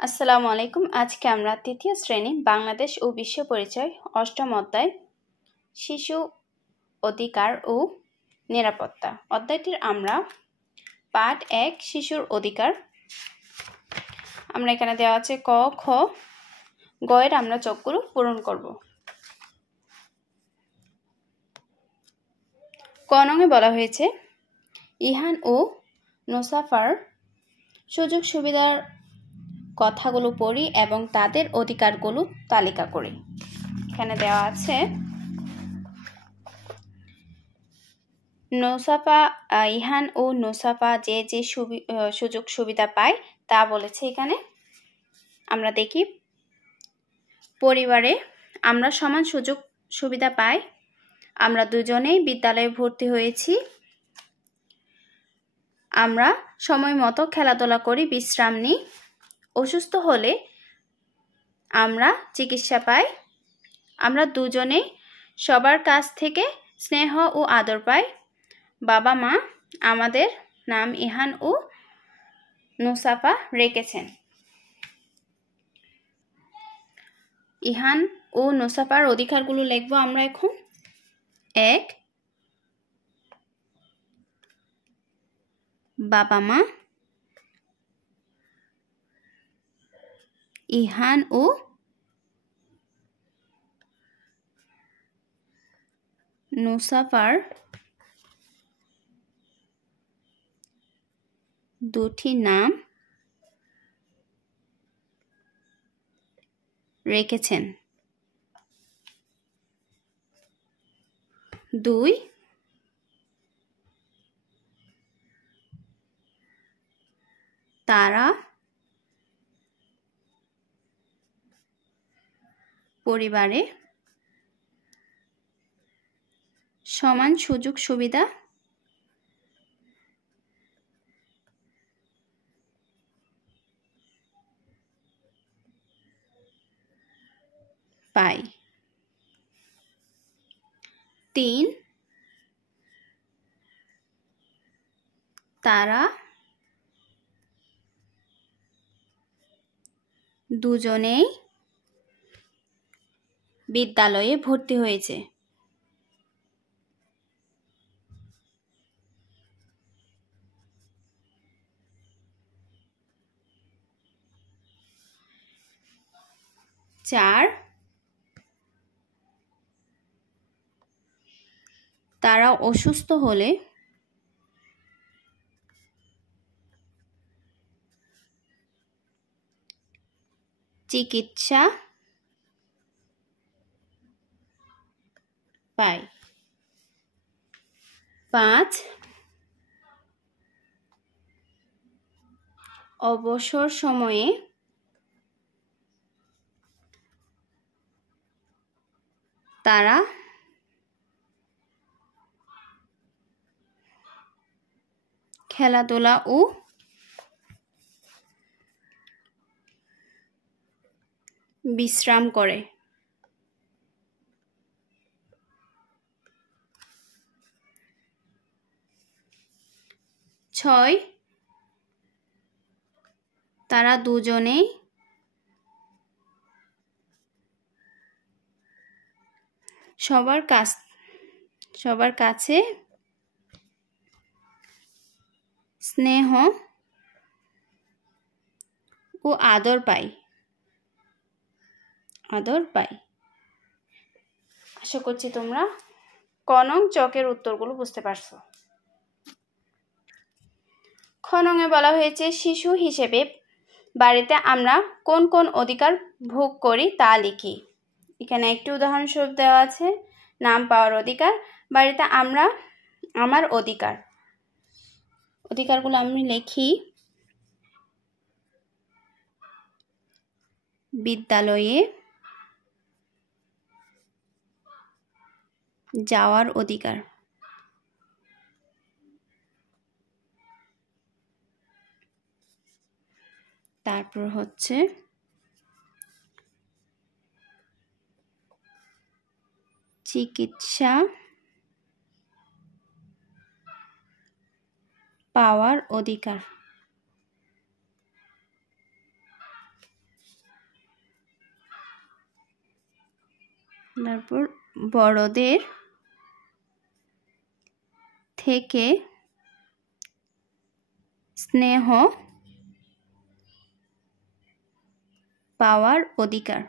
আসসালামু আলাইকুম। আজকে আমরা তৃতীয় শ্রেণী বাংলাদেশ ও বিশ্ব পরিচয় অষ্টম অধ্যায় শিশু অধিকার ও নিরাপত্তা অধ্যায়টির আমরা পাঠ ১ শিশুর অধিকার। আমরা এখানে দেওয়া আছে ক খ গ এর আমরা চকগুলো পূরণ করব। ক নঙে বলা হয়েছে ইহান ও নোসাফার সুযোগ সুবিধার কথাগুলো পড়ি এবং তাদের অধিকারগুলো তালিকা করি। এখানে দেওয়া আছে নোসাফা ইহান ও নোসাফা যে যে সুযোগ সুবিধা পায় তা বলেছে। এখানে আমরা দেখি পরিবারে আমরা সমান সুযোগ সুবিধা পাই। আমরা দুজনেই বিদ্যালয়ে ভর্তি হয়েছি। আমরা সময় মতো খেলাধুলা করি, বিশ্রাম নিই। অসুস্থ হলে আমরা চিকিৎসা পাই। আমরা দুজনেই সবার কাছ থেকে স্নেহ ও আদর পাই। বাবা মা আমাদের নাম ইহান ও নোসাফা রেখেছেন। ইহান ও নোসাফার অধিকারগুলো লিখব আমরা এখন। ১ বাবা মা ইহান ও নোসাফার দুটি নাম রেখেছেন। ২ তারা পরিবারে সমান সুযোগ সুবিধা পায়। ৩ তারা দুজনেই বিদ্যালয়ে ভর্তি হয়েছে। ৪ তারা অসুস্থ হলে চিকিৎসা পায়। ৫ অবসর সময়ে তারা খেলাধুলা ও বিশ্রাম করে। ৬ তারা দুজনেই সবার কাছে স্নেহ ও আদর পায়। আশা করছি তোমরা ক নং চকের উত্তরগুলো বুঝতে পারছো। খ নঙে বলা হয়েছে শিশু হিসেবে বাড়িতে আমরা কোন কোন অধিকার ভোগ করি তা লিখি। এখানে একটি উদাহরণস্বরূপ দেওয়া আছে নাম পাওয়ার অধিকার। বাড়িতে আমার অধিকারগুলো আমি লিখি। বিদ্যালয়ে যাওয়ার অধিকার। তারপর হচ্ছে চিকিৎসা পাওয়ার অধিকার। তারপর বড়দের থেকে স্নেহ পাওয়ার অধিকার।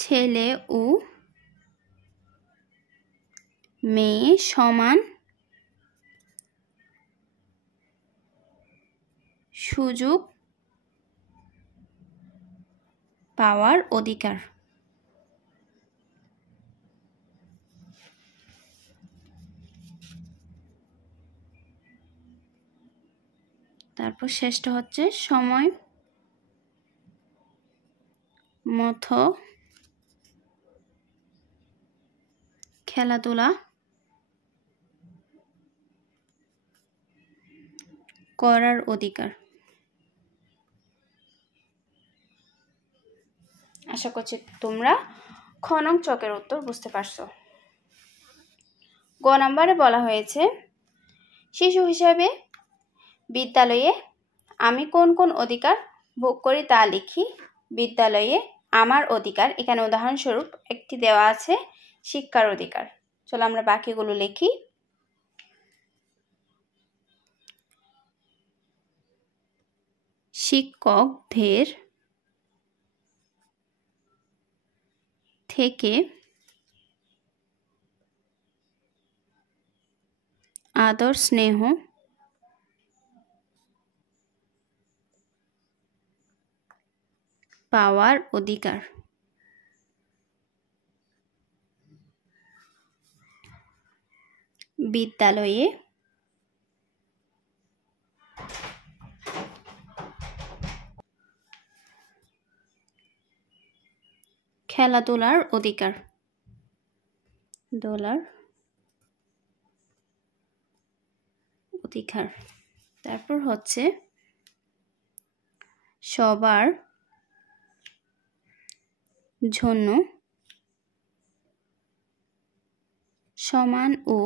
ছেলে ও মেয়ে সমান সুযোগ পাওয়ার অধিকার। তারপর শেষটা হচ্ছে সময় মতো খেলাধুলা করার অধিকার। আশা করছি তোমরা খ নং ছকের উত্তর বুঝতে পারছো। গ নম্বরে বলা হয়েছে শিশু হিসাবে বিদ্যালয়ে আমি কোন কোন অধিকার ভোগ করি তা লিখি। বিদ্যালয়ে আমার অধিকার, এখানে উদাহরণস্বরূপ একটি দেওয়া আছে শিক্ষার অধিকার। চলো আমরা বাকিগুলো লিখি। শিক্ষকদের থেকে আদর স্নেহ পাওয়ার অধিকার। বিদ্যালয়ে খেলাধুলার অধিকার। তারপর হচ্ছে সবার জন্য সমান ও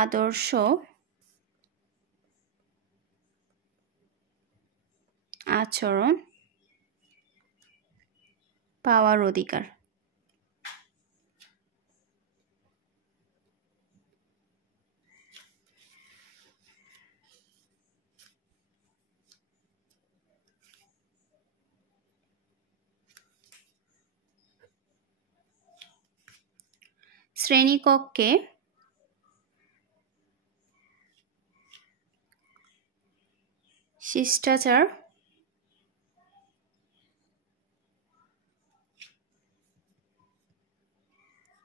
আদর্শ আচরণ পাওয়ার অধিকার। শ্রেণীকক্ষে শিষ্টাচার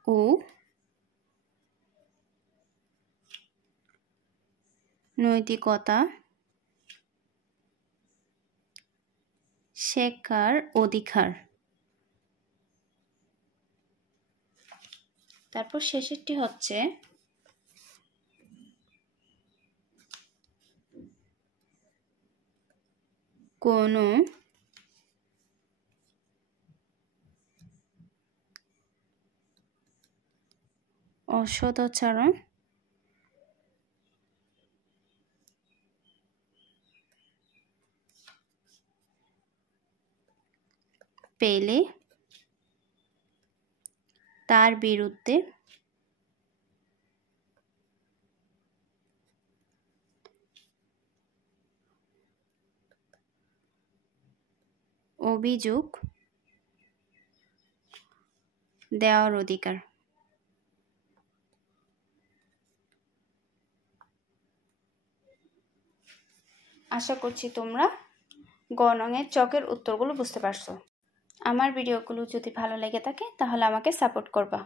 ও নৈতিকতা শেখার অধিকার। তারপর শেষেরটি হচ্ছে কোনো অসদাচরণ পেলে তার বিরুদ্ধে অভিযোগ দেওয়ার অধিকার। আশা করছি তোমরা গ নংয়ের ছকের উত্তরগুলো বুঝতে পারছো। আমার ভিডিওগুলো যদি ভালো লেগে থাকে তাহলে আমাকে সাপোর্ট করবা।